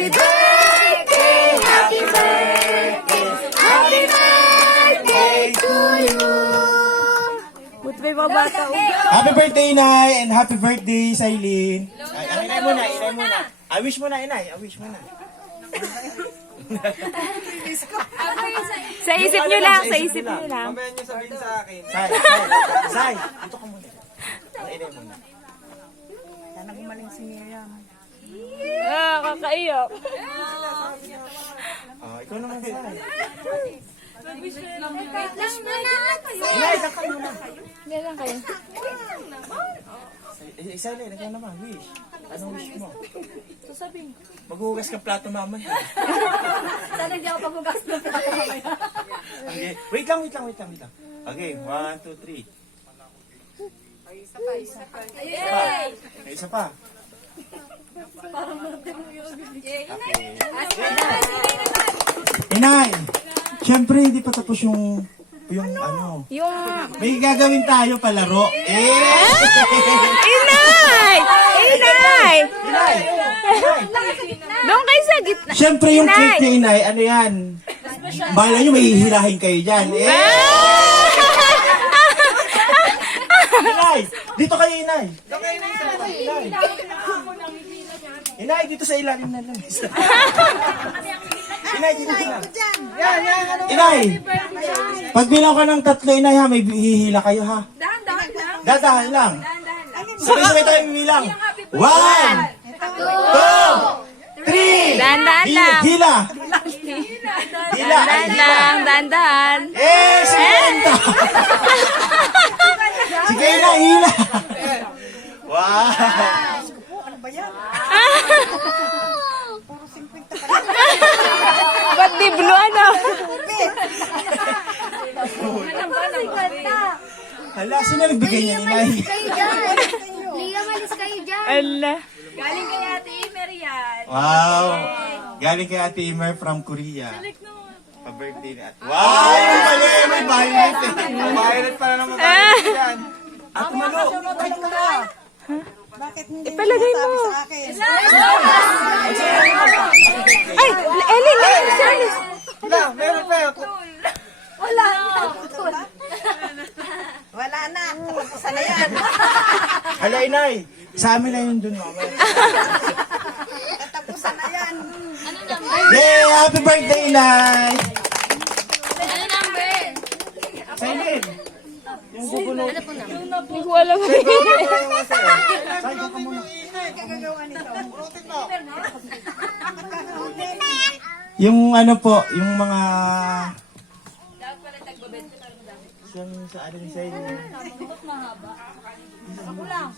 Happy birthday, happy birthday, happy birthday to you. Buti may mga bata. Happy birthday, Inay, and happy birthday, Sailin. Ay, inay muna. I wish muna, Inay. I wish muna. Sa isip nyo lang, sa isip nyo lang. Mamaya niyo sabihin sa akin. Say, dito ka muna. Inay muna. Kakaiyak. Ikaw naman, Say. Inay, saan ka muna? Hindi lang kayo. Sailin, ikaw naman, wish. Anong wish mo? Sasabihin ko. Maghuhugas ka plato mamaya. Sana hindi ako paghugas ng plato mamaya. Okay, wait lang. Okay, 1, 2, 3. Isa pa. Inay, syempre hindi pa tapos yung ano. Yung... May gagawin tayo palaro. Inay! Inay! Doon kayo sa gitna. Syempre yung cake ni Inay, ano yan? Bahala nyo, may hihirahin kayo dyan. Inay! Dito kayo, Inay! Inay, dito sa ilalim na lang. Inay, dito ka. Inay! Pag bilang ka ng 3, Inay, ha, may hihila kayo, ha? Dadahan lang. Sabay-sabay tayo bilang. 1, 2, 3. Dahan-dahan lang. Hila. Dahan lang, dahan-dahan. Sinenta! Sige, Inay, hila. Wow! Ba't di blue ano? Hala, sino nagbigay niya, Inay? Liga, malis kayo dyan. Ala. Galing kay Ate Imer yan. Wow! Galing kay Ate Imer from Korea. Pa-birthday ni Ate. Wow! Mali! May violet eh. Violet para naman tayo yan. Ate Malo! Ipalagay mo. Ay, Eli, Charles. Wala, meron pa yun. Wala. Wala na. Tapusan na yan. Hala, Inay! Sa amin na yun dun, mama. Tapusan na yan. Yay! Happy birthday, Inay! Ano number? Silent! Yung gugulo. Hindi ko alam. Yung ano po, yung mga... Yung sa ano ni Silent. Ako lang.